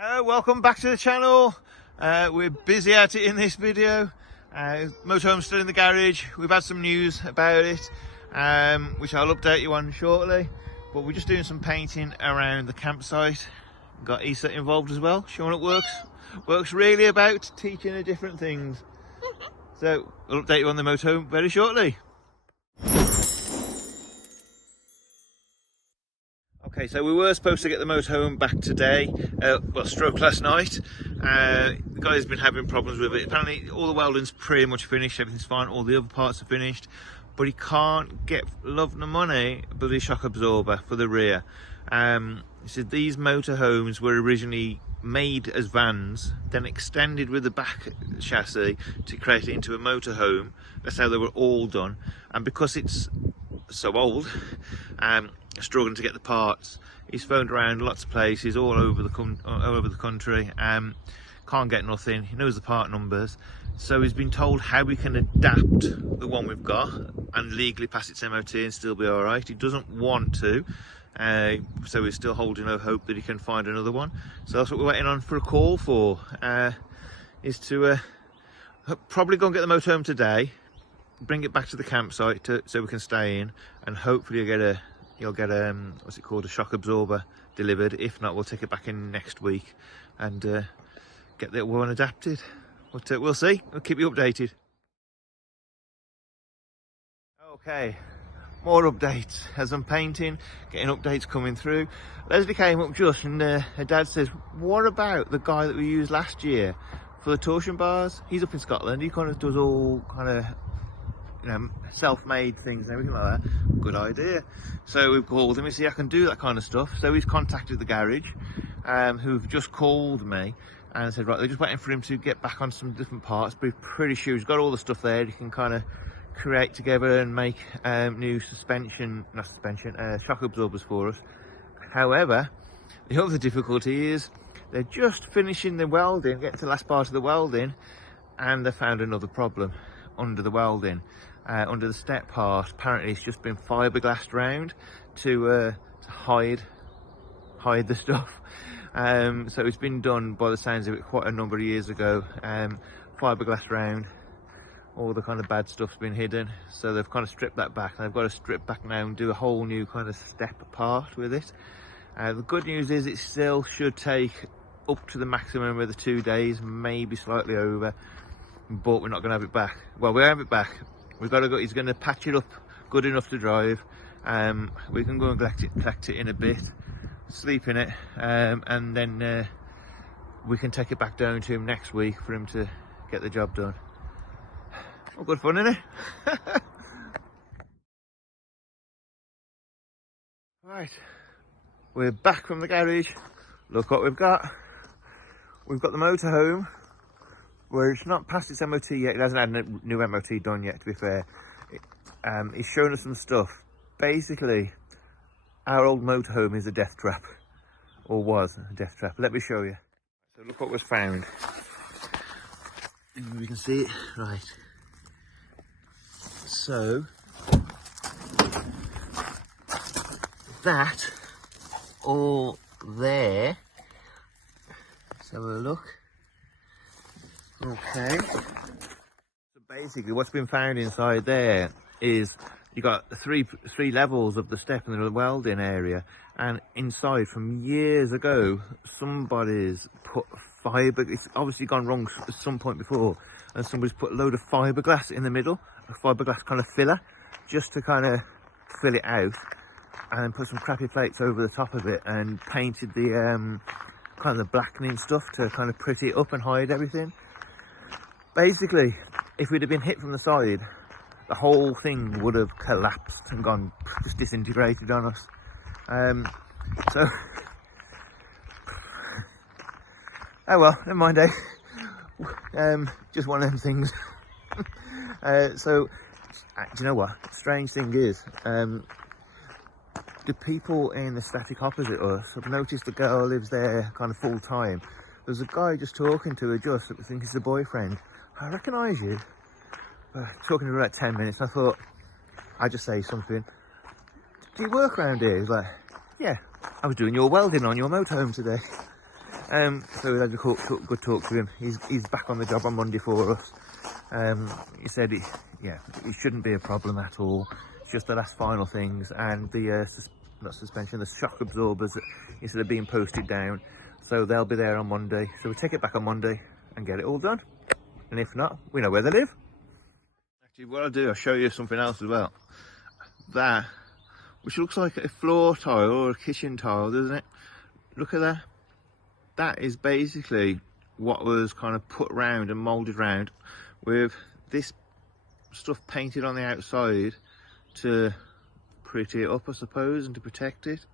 Welcome back to the channel. We're busy at it in this video. Motorhome's still in the garage. We've had some news about it, which I'll update you on shortly. But we're just doing some painting around the campsite. Got Isa involved as well, showing it works really about teaching her different things. So we'll update you on the motorhome very shortly. Okay, so we were supposed to get the motorhome back today, stroke last night. The guy's been having problems with it. Apparently all the welding's pretty much finished, everything's fine, all the other parts are finished, but he can't get love nor money but the shock absorber for the rear. He said these motorhomes were originally made as vans, then extended with the back chassis to create it into a motorhome. That's how they were all done, and because it's so old, struggling to get the parts. He's phoned around lots of places all over the country, can't get nothing. He knows the part numbers, so he's been told how we can adapt the one we've got and legally pass its MOT and still be all right. He doesn't want to, so he's still holding out hope that he can find another one. So that's what we're waiting on for a call for, is to probably go and get the motorhome today, bring it back to the campsite so we can stay in, and hopefully you'll get what's it called, a shock absorber delivered. If not, we'll take it back in next week and get that one adapted. But we'll see. We'll keep you updated. Okay, more updates as I'm painting, getting updates coming through. Leslie came up just and her dad says, what about the guy that we used last year for the torsion bars? He's up in Scotland. He kind of does all kind of, you know, self-made things and everything like that. Good idea. So we've called him and see I can do that kind of stuff. So he's contacted the garage, who've just called me and said, right, they're just waiting for him to get back on some different parts, but he's pretty sure he's got all the stuff there. He can kind of create together and make new shock absorbers for us. However, the other difficulty is they're just finishing the welding, getting to the last part of the welding, and they found another problem under the welding. Under the step part, apparently it's just been fiberglassed round to hide the stuff. So it's been done, by the sounds of it, quite a number of years ago. Fiberglass round, all the kind of bad stuff's been hidden, so they've kind of stripped that back, and they've got to strip back now and do a whole new kind of step part with it. The good news is it still should take up to the maximum of the 2 days, maybe slightly over, but we're not going to have it back. Well, we have it back. We've got to go. He's going to patch it up good enough to drive. We can go and collect it in a bit, sleep in it, and then we can take it back down to him next week for him to get the job done. All good fun, isn't it? Right, we're back from the garage. Look what we've got. We've got the motorhome, where it's not past its MOT yet. It hasn't had a new MOT done yet, to be fair. He's shown us some stuff. Basically, our old motorhome is a death trap, or was a death trap. Let me show you. So look what was found. We can see it, right. So, that all there. Let's have a look. Okay, so basically what's been found inside there is you got three levels of the step in the welding area, and inside from years ago somebody's put fibre, it's obviously gone wrong at some point before, and somebody's put a load of fiberglass in the middle, a fiberglass kind of filler, just to kind of fill it out, and then put some crappy plates over the top of it and painted the kind of the blackening stuff to kind of pretty it up and hide everything. Basically, if we'd have been hit from the side, the whole thing would have collapsed and gone, just disintegrated on us. So, oh well, never mind, eh? Just one of them things. So, do you know what? Strange thing is, the people in the static opposite us, I've noticed the girl lives there kind of full time. There's a guy just talking to her, just, I think he's the boyfriend. I recognise you. Talking to her about 10 minutes, I thought I'd just say something. Do you work around here? He's like, yeah, I was doing your welding on your motorhome today. So we had a good talk to him. He's back on the job on Monday for us. He said it shouldn't be a problem at all. It's just the last final things, and the not suspension, the shock absorbers, he said, are being posted down, so they'll be there on Monday. So we take it back on Monday and get it all done. And if not, we know where they live. Actually, what I'll do, I'll show you something else as well. That, which looks like a floor tile or a kitchen tile, doesn't it? Look at that. That is basically what was kind of put round and moulded round with this stuff painted on the outside to pretty it up, I suppose, and to protect it.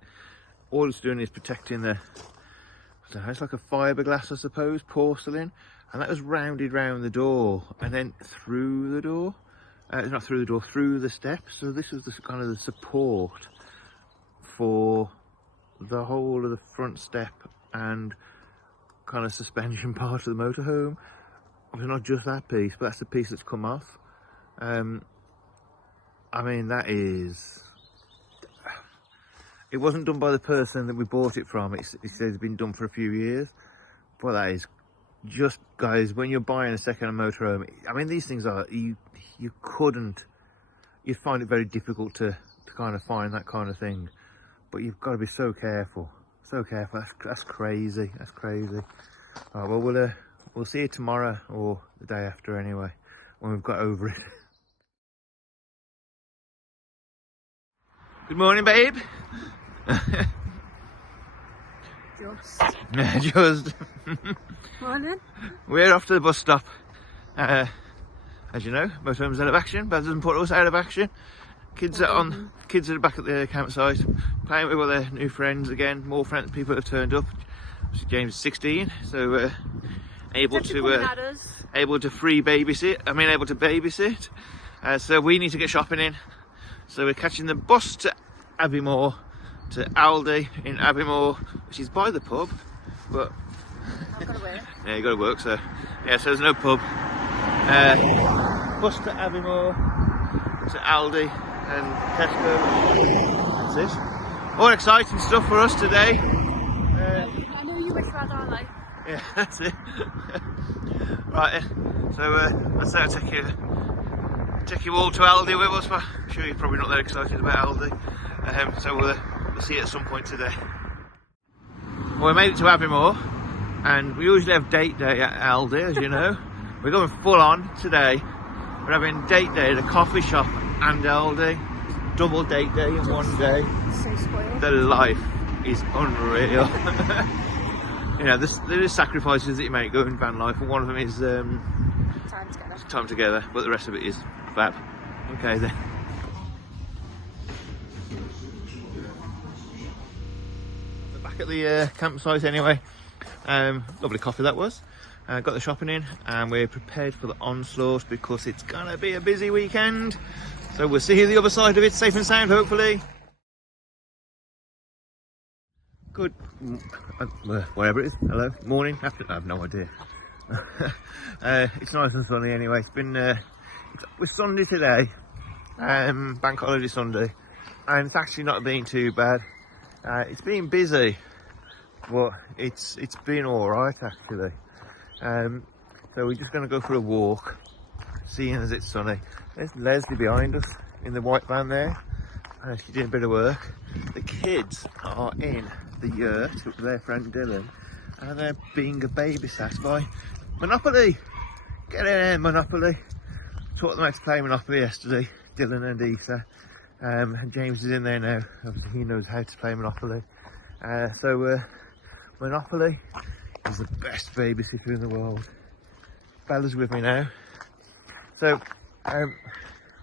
All it's doing is protecting the, I don't know, it's like a fiberglass, I suppose, porcelain, and that was rounded round the door and then through the door. Not through the door, through the steps. So this was the kind of the support for the whole of the front step and kind of suspension part of the motorhome. Obviously not just that piece, but that's the piece that's come off. I mean, that is, it wasn't done by the person that we bought it from. It says it's been done for a few years, but that is just, guys, when you're buying a second-hand motorhome, I mean, these things are, you'd find it very difficult to kind of find that kind of thing, but you've got to be so careful. That's crazy. All right, well, we'll see you tomorrow or the day after anyway, when we've got over it. Good morning, babe. Just. Morning. We're off to the bus stop. As you know, motorhome's out of action, but that doesn't put us out of action. Kids are back at the campsite, playing with all their new friends again. More friends, people have turned up. James is 16, so able to free babysit. Able to babysit. So we need to get shopping in. So we're catching the bus to Abbeymoor, to Aldi in Abbeymoor, which is by the pub, but I've got to work. Yeah, you got to work. So yeah, so there's no pub. Bus to Abbeymoor, to Aldi and Tesco. That's it. All exciting stuff for us today. I know you wish you had our life. Yeah, that's it. Right, so let's say I'll take you all to Aldi with us, but I'm sure you're probably not that excited about Aldi. So we'll see you at some point today. Well, we made it to Abbeymoor, and we usually have date day at Aldi, as you know. We're going full on today. We're having date day at a coffee shop and Aldi. Double date day in one day. So spoiled. The life is unreal. You know, there is sacrifices that you make going van life, and one of them is time together, but the rest of it is fab. Okay then. We're back at the campsite anyway. Lovely coffee that was. Got the shopping in, and we're prepared for the onslaught because it's gonna be a busy weekend. So we'll see you the other side of it, safe and sound, hopefully. Good, whatever it is. Hello, morning, afternoon. I have no idea. It's nice and sunny anyway. It's been it's Sunday today, bank holiday Sunday, and it's actually not been too bad. It's been busy, but it's been all right actually. So we're just going to go for a walk, seeing as it's sunny. There's Leslie behind us in the white van there. She's doing a bit of work. The kids are in the yurt with their friend Dylan, and they're being babysat by Monopoly. Get in, Monopoly. Taught them how to play Monopoly yesterday, Dylan and Issa. And James is in there now. Obviously he knows how to play Monopoly. So Monopoly is the best babysitter in the world. Bella's with me now. So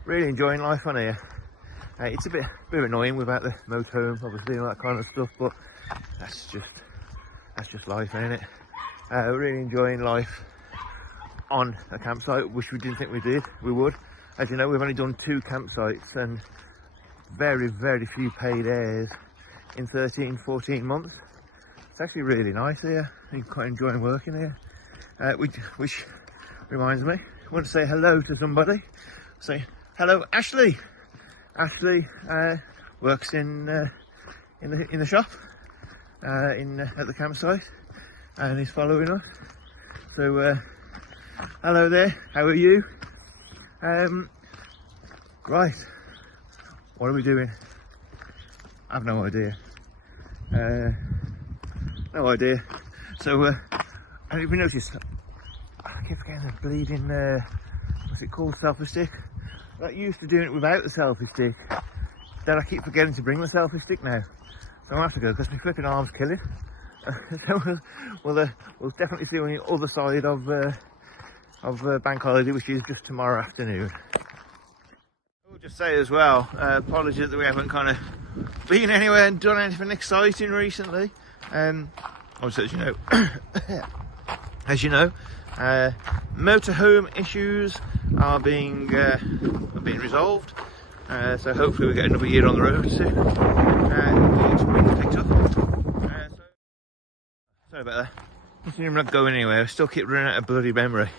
really enjoying life on here. It's a bit annoying without the motorhome, obviously, and all that kind of stuff, but that's just life, ain't it? Really enjoying life on a campsite, which we didn't think we would. As you know, we've only done 2 campsites and very few paid airs in 13-14 months. It's actually really nice here. I'm quite enjoying working here. Which reminds me, I want to say hello to somebody. Say hello, Ashley. Ashley works in the shop at the campsite. and he's following us. So hello there, how are you? Right, what are we doing? I've no idea. No idea. So I don't even notice. I keep forgetting the bleeding. What's it called? Selfie stick. That used to doing it without the selfie stick. Then I keep forgetting to bring the selfie stick now. So I have to go because my flipping arm's killing. So we'll definitely see you on the other side of bank holiday, which is just tomorrow afternoon. I'll just say as well, apologies that we haven't kind of been anywhere and done anything exciting recently. Obviously, as you know, motorhome issues are being resolved. So hopefully we get another year on the road soon. Picked up. Sorry about that. I'm not going anywhere. I still keep running out of bloody memory.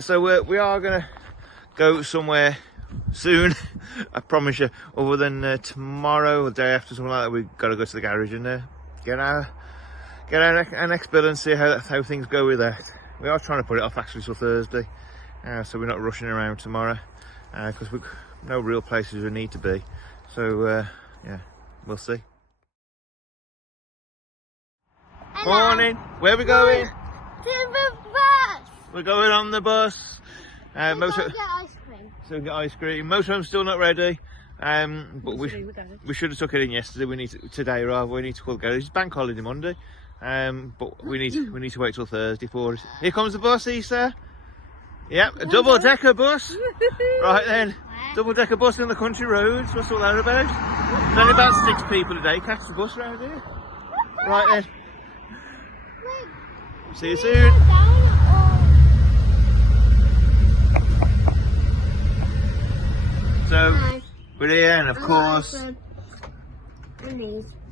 So we are going to go somewhere soon. I promise you. Other than tomorrow or the day after, something like that, we've got to go to the garage and get our next bill and see how things go with that. We are trying to put it off actually till Thursday, so we're not rushing around tomorrow because we've no real places we need to be. So yeah, we'll see. Hello. Morning. Where are we going? To the bus. We're going on the bus. Get ice cream. So we get ice cream. Motorhome's still not ready. But we should have took it in yesterday. We need to, today rather. We need to call the garage. It's bank holiday Monday. But we need to wait till Thursday for it. Here comes the bus, Issa. Yep, a double-decker bus. Right then, double-decker bus on the country roads. What's all that about? There's only about 6 people a day catch the bus around here. Right then. See you soon. So we're here, and of course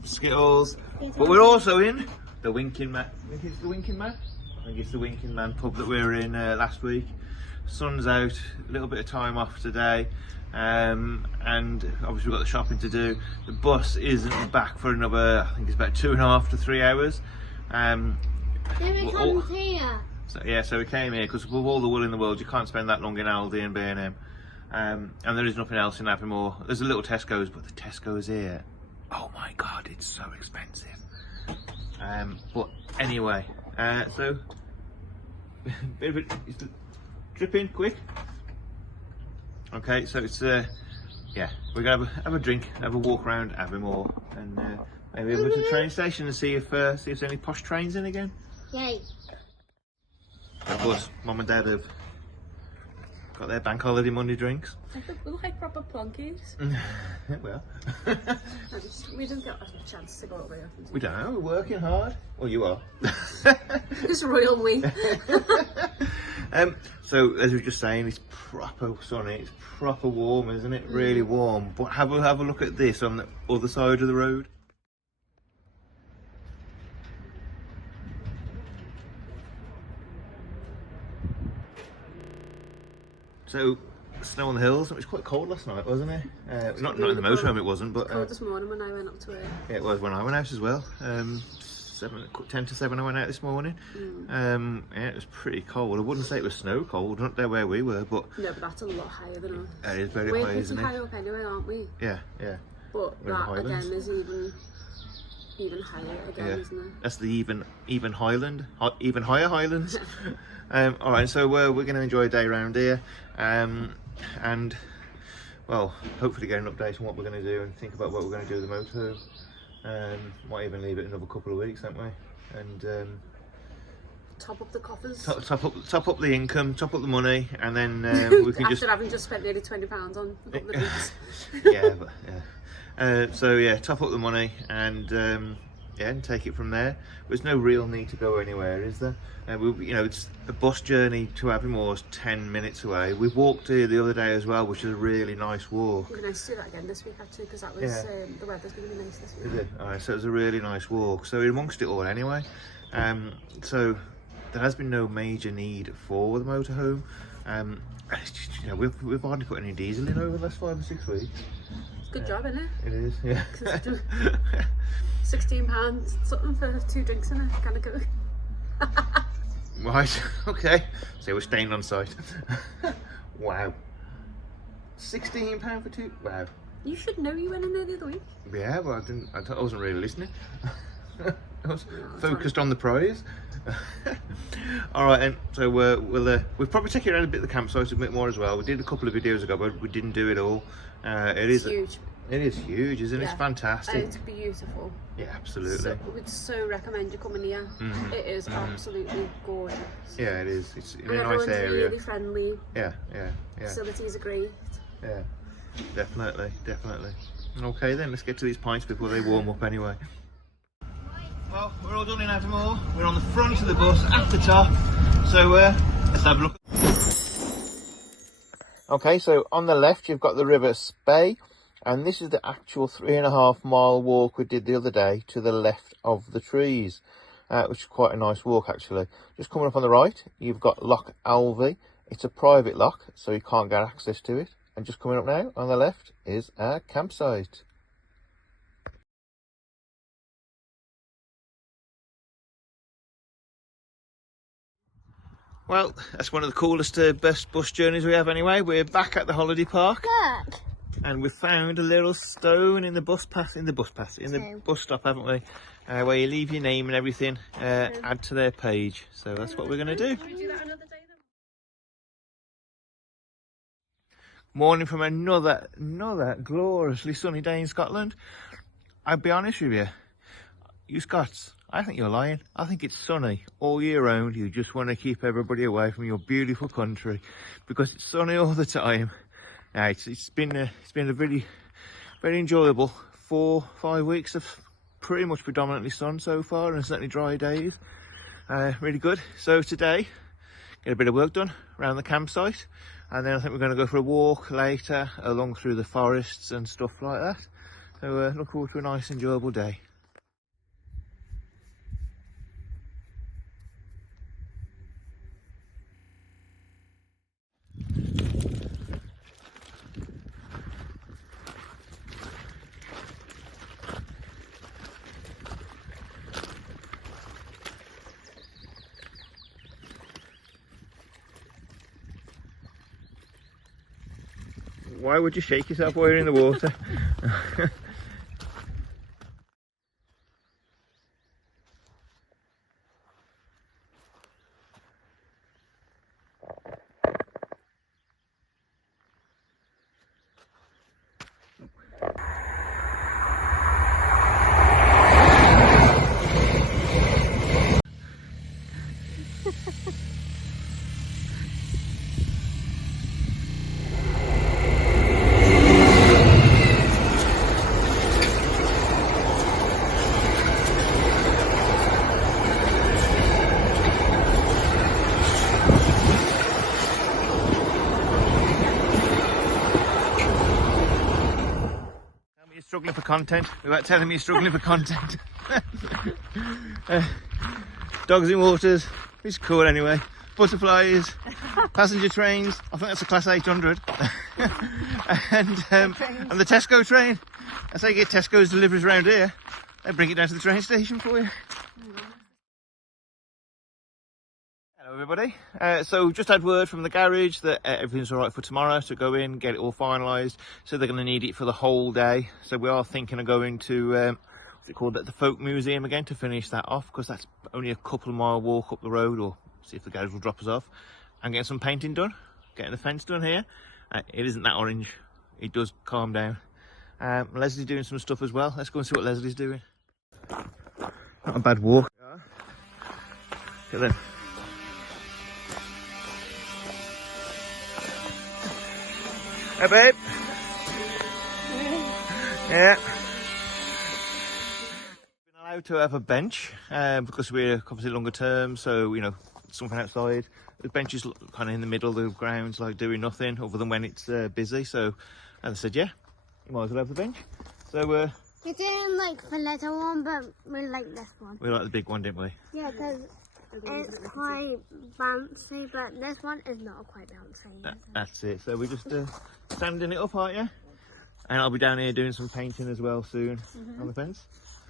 Skittles. But we're also in the Winking Man. I think it's the Winking Man. I think it's the Winking Man pub that we were in last week. Sun's out, a little bit of time off today, and obviously we've got the shopping to do. The bus isn't back for another, I think it's about 2.5 to 3 hours. So yeah, so we came here because with all the wool in the world, you can't spend that long in Aldi and B&M, and there is nothing else in Aviemore. There's a little Tesco's, but the Tesco's here, oh my god, it's so expensive. But anyway, so bit of a drip in quick. Okay, so it's yeah, we're gonna have a drink, have a walk around Aviemore, and maybe over to the train station and see if there's any posh trains in again. Yay. Of course, Mum and Dad have got their bank holiday Monday drinks. We look like proper plonkies. Well, we don't get a chance to go away often. we don't know, we're working hard. Well, you are. It's royal we. So as we were just saying, it's proper sunny, it's proper warm, isn't it? Really warm. But have a look at this on the other side of the road. So, snow on the hills. It was quite cold last night, wasn't it? Not in the motorhome, it wasn't, but Cold this morning when I went up to it. yeah, it was when I went out as well. 10 to 7 I went out this morning. Yeah, it was pretty cold. I wouldn't say it was snow cold, not there where we were, but no, but that's a lot higher than us. it is very high, isn't it? We're pretty high up anyway, aren't we? Yeah, yeah. But We're in the that Highlands. again is even higher again, Yeah. isn't it? That's the even Highland, even higher Highlands. All right, so we're going to enjoy a day around here, and well, hopefully get an update on what we're going to do and think about what we're going to do with the motorhome. Might even leave it another couple of weeks, don't we? And Top up the coffers. top up the income, top up the money, and then we can After having just spent nearly £20 on a couple of weeks. yeah, but, yeah. So yeah, top up the money and yeah, and take it from there. There's no real need to go anywhere, is there? It's the bus journey to Aviemore is 10 minutes away. We walked here the other day as well, which is a really nice walk. It'd be nice to do that again this week actually, because that was the weather's going to be nice this week. Is it? All right, so it was a really nice walk. So amongst it all, anyway. So there has been no major need for the motorhome. It's just, we've hardly put any diesel in over the last 5 or 6 weeks. It's a good job, isn't it? It is, yeah. £16 something for 2 drinks in it, kind of good. Right, okay. So we're staying on site. Wow. £16 for two? Wow. You should know, you went in there the other week. Yeah, well, I wasn't really listening. I was focused on the prize. All right, and so we'll probably take you around a bit of the campsite a bit more as well. We did a couple of videos ago, but we didn't do it all. It's huge. It is huge, isn't it? Yeah. It's fantastic. It's beautiful. Yeah, absolutely. So, we'd so recommend you coming here. It is absolutely gorgeous. Yeah, it is. It's in And a nice everyone's area. really friendly. Yeah. Facilities are great. Yeah, definitely. Okay then, let's get to these pints before they warm up anyway. Well, we're all done in Adamore. We're on the front of the bus at the top. So let's have a look. Okay, so on the left you've got the River Spey, and this is the actual 3.5 mile walk we did the other day to the left of the trees, which is quite a nice walk actually. Just coming up on the right, you've got Loch Alvey. It's a private loch, so you can't get access to it. And just coming up now on the left is our campsite. Well, that's one of the coolest best bus journeys we have anyway. We're back at the holiday park. Look. And we found a little stone in the bus stop, haven't we? Where you leave your name and everything, add to their page. So that's what we're going to do. Should we do that another day then? Morning from another gloriously sunny day in Scotland. I'll be honest with you, you Scots, I think you're lying. I think it's sunny all year round. You just want to keep everybody away from your beautiful country because it's sunny all the time. It's been a very enjoyable 4-5 weeks of pretty much predominantly sun so far, and certainly dry days. Really good. So today, get a bit of work done around the campsite, and then I think we're going to go for a walk later along through the forests and stuff like that. So look forward to a nice enjoyable day. Why would you shake yourself while you're in the water? Struggling for content without telling me you're struggling for content. Dogs in waters, it's cool anyway. Butterflies, passenger trains, I think that's a class 800. and the Tesco train. That's how you get Tesco's deliveries around here. They bring it down to the train station for you. Hello everybody. So just had word from the garage that everything's all right for tomorrow to go in, get it all finalised. So they're going to need it for the whole day. So we are thinking of going to what's it called, the Folk Museum again to finish that off, because that's only a couple of mile walk up the road, or see if the garage will drop us off, and getting some painting done, getting the fence done here. It isn't that orange. It does calm down. Leslie's doing some stuff as well. Let's go and see what Leslie's doing. Not a bad walk. Look at them. Hey babe. Yeah. Been allowed to have a bench because we're obviously longer term, so you know, something outside. The bench is kind of in the middle of the grounds, like doing nothing other than when it's busy. So, and I said, yeah, you might as well have the bench. So we didn't like the little one, but we like this one. We like the big one, didn't we? Yeah, because it's quite bouncy, but this one is not quite bouncy. That's it. So we're just standing it up, aren't you? And I'll be down here doing some painting as well soon on the fence.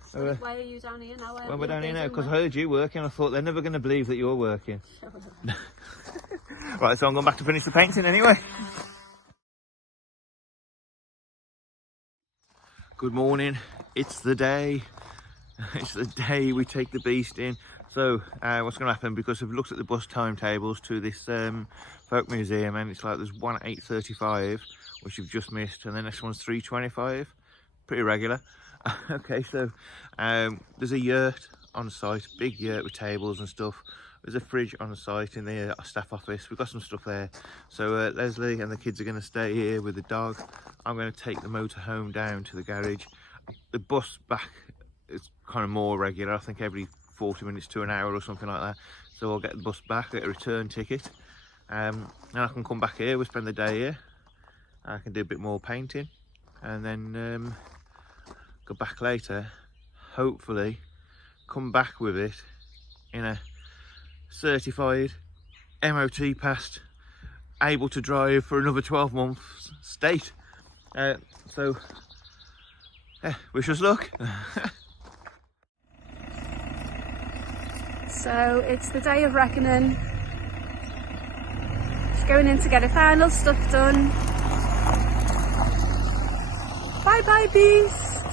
So, why are you down here now? well, we're down here now because I heard you working. I thought they're never going to believe that you're working. Right, so I'm going back to finish the painting anyway. Good morning. It's the day. It's the day we take the beast in. So what's going to happen, because I've looked at the bus timetables to this folk museum, and it's like there's one at 8:35, which you've just missed, and the next one's 3:25. Pretty regular. Okay, so there's a yurt on site, big yurt with tables and stuff. There's a fridge on site in the staff office. We've got some stuff there. So Leslie and the kids are going to stay here with the dog. I'm going to take the motorhome down to the garage. The bus back is kind of more regular. I think every 40 minutes to an hour or something like that. So I'll get the bus back, get a return ticket. Then I can come back here. We'll spend the day here. I can do a bit more painting. And then go back later. Hopefully come back with it in a certified, MOT passed, able to drive for another 12 months state. So wish us luck. So it's the day of reckoning. She's going in to get her final stuff done. Bye bye beast.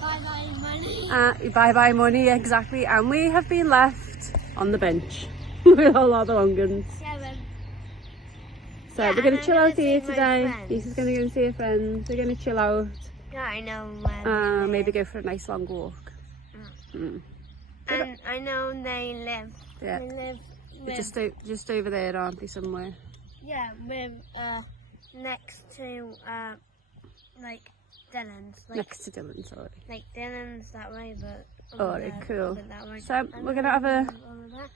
Bye bye money. Bye bye money, exactly. And we have been left on the bench with all our belongings. So we're going to chill out here today. Lisa's going to go and see her friends. We're going to chill out. Yeah, I know where. Maybe go for a nice long walk. And I know they live. Yeah. They live with, just over there, aren't they, somewhere? yeah, with next to like Dylan's. Like, Next to Dylan, sorry. like Dylan's that way, but Alright, cool. that way. So we're going to have a Over there.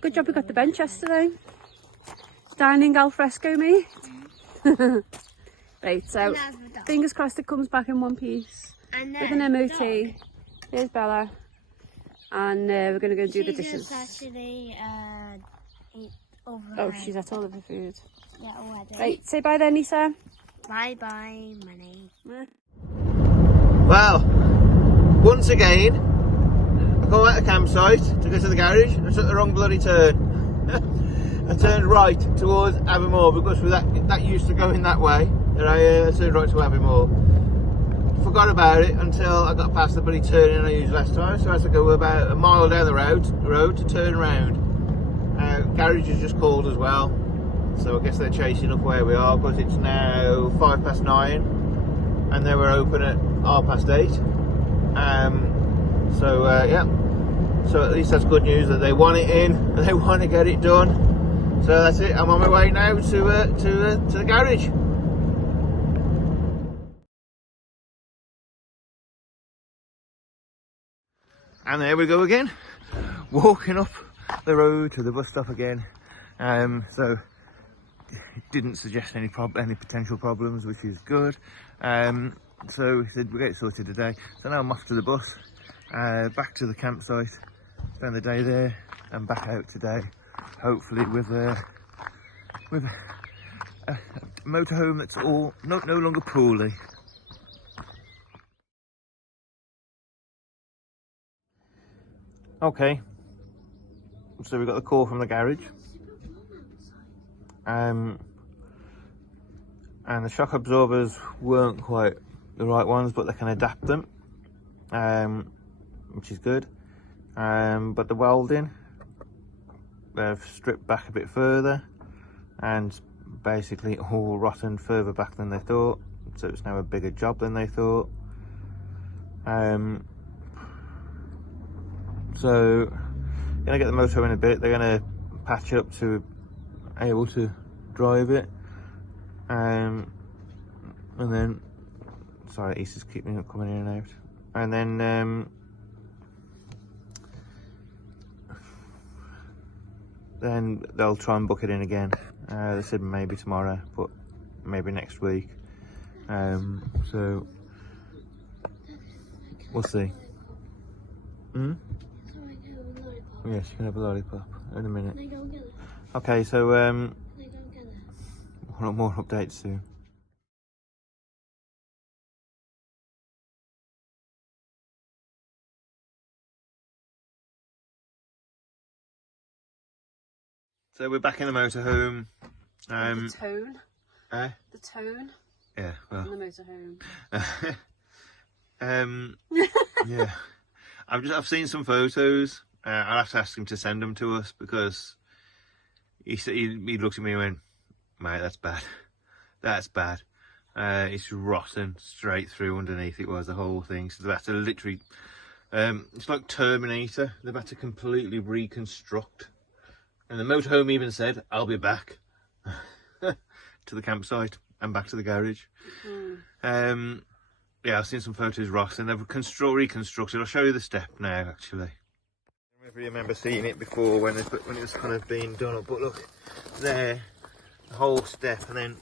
good job we got the bench yesterday. Dining al fresco, mate. Right, so And that's the dog. fingers crossed it comes back in one piece And with then an the MOT. dog. Here's Bella. And we're going to go and do the She dishes. just actually ate over Oh, her. she's at all of the food. Yeah, already. Right, say bye then, Lisa. Bye bye, money. Well, once again, I come out the campsite to go to the garage and I took the wrong bloody turn. I turned right towards Abermore because with that used to go in that way, and I turned right to Abermore. Forgot about it until I got past the bloody turning I used last time, so I had to go about a mile down the road to turn around. Garage is just called as well, so I guess they're chasing up where we are because it's now 9:05 and they were open at 8:30. Yeah, so at least that's good news that they want it in and they want to get it done. So that's it. I'm on my way now to the garage. And there we go again, walking up the road to the bus stop again. So it didn't suggest any potential problems, which is good. So we said we'll get it sorted today. So now I'm off to the bus, back to the campsite, spend the day there, and back out today. Hopefully with a motorhome that's no longer poorly. Okay, so we got the call from the garage, and the shock absorbers weren't quite the right ones, but they can adapt them, which is good. But the welding, they've stripped back a bit further and basically all rotten further back than they thought, so it's now a bigger job than they thought. So gonna get the motor in a bit. They're gonna patch up to able to drive it, and then sorry, Easter's keeping it coming in and out, and then they'll try and book it in again. They said maybe tomorrow, but maybe next week. So we'll see. Yes, you can have a lollipop in a minute. Okay, so more updates soon. So we're back in the motorhome. The tone. Eh? The tone. Yeah, well. In the motorhome. Yeah. I've seen some photos. I'll have to ask him to send them to us because he looked at me and went, "Mate, that's bad. That's bad. It's rotten straight through underneath. It was the whole thing. So they've had to literally, it's like Terminator. They've had to completely reconstruct. And the motorhome even said, "I'll be back," to the campsite and back to the garage. Yeah, I've seen some photos, Ross, and they've reconstructed. I'll show you the step now, actually. I don't know if you remember seeing it before when it was kind of being done up, but look, there, the whole step, and then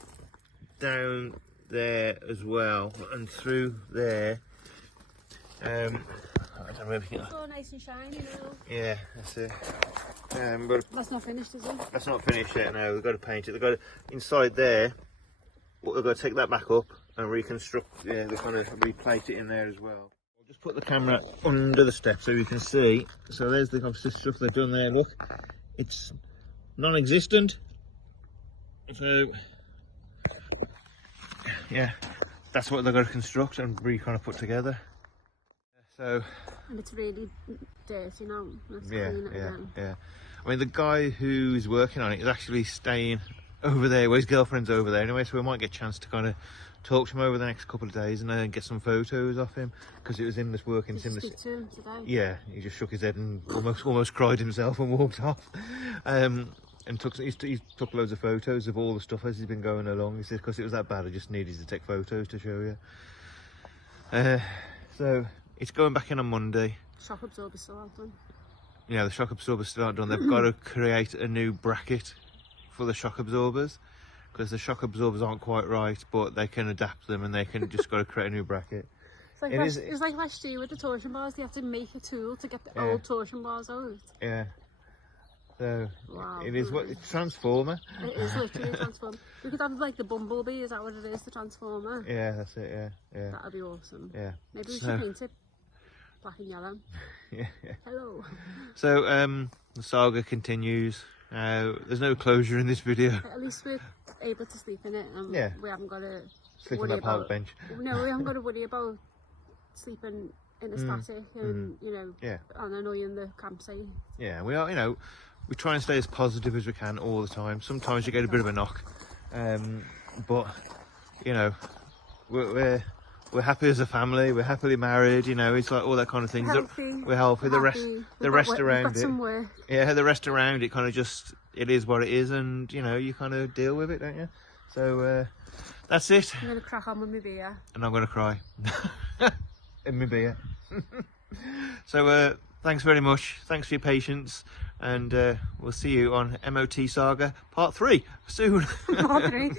down there as well, and through there. I don't know if you can... It's all nice and shiny now. Yeah, that's it. But That's not finished, is it? that's not finished yet. No, we've got to paint it. They've got to, inside there. We've got to take that back up and reconstruct. Yeah, they're going to replate it in there as well. I'll just put the camera under the step so you can see. So there's the obviously stuff they've done there. Look, it's non-existent. So yeah, that's what they've got to construct and kind of put together. So. And it's really dirty now. Let's Yeah, clean it yeah, again. yeah. I mean, the guy who's working on it is actually staying over there. Well, his girlfriend's over there anyway, so we might get a chance to kind of talk to him over the next couple of days and then get some photos of him, because it was him that's working. Did you speak to him today? Yeah, he just shook his head and almost cried himself and walked off. And he took loads of photos of all the stuff as he's been going along. He said, because it was that bad, I just needed to take photos to show you. So it's going back in on Monday. Shock absorber's still out done. Yeah, the shock absorbers still aren't done. They've got to create a new bracket for the shock absorbers, because the shock absorbers aren't quite right, but they can adapt them and they can just got to create a new bracket. It's like last year with the torsion bars. They have to make a tool to get the old torsion bars out. Yeah. So Wow. it is what it's transformer. It is literally a transformer. We could have like the bumblebee. Is that what it is? The transformer. Yeah, that's it. Yeah, yeah. That'd be awesome. Yeah. Maybe we should paint it black and yellow. Yeah. Hello. So the saga continues. There's no closure in this video. At least we're able to sleep in it, and Yeah. we haven't got to Sleep on worry that park about. bench. No, we haven't got to worry about sleeping in a static and Yeah. and annoying the campsite. Yeah, we are. We try and stay as positive as we can all the time. Sometimes you get a bit of a knock, but we're happy as a family. We're happily married. It's like all that kind of thing. We're healthy. The rest around it. Some work. Yeah, the rest around it kind of just, it is what it is, and you kind of deal with it, don't you? So that's it. I'm gonna crack on with my beer. And I'm gonna cry. In my beer. So thanks very much. Thanks for your patience, and we'll see you on MOT Saga Part 3 soon. Part 3.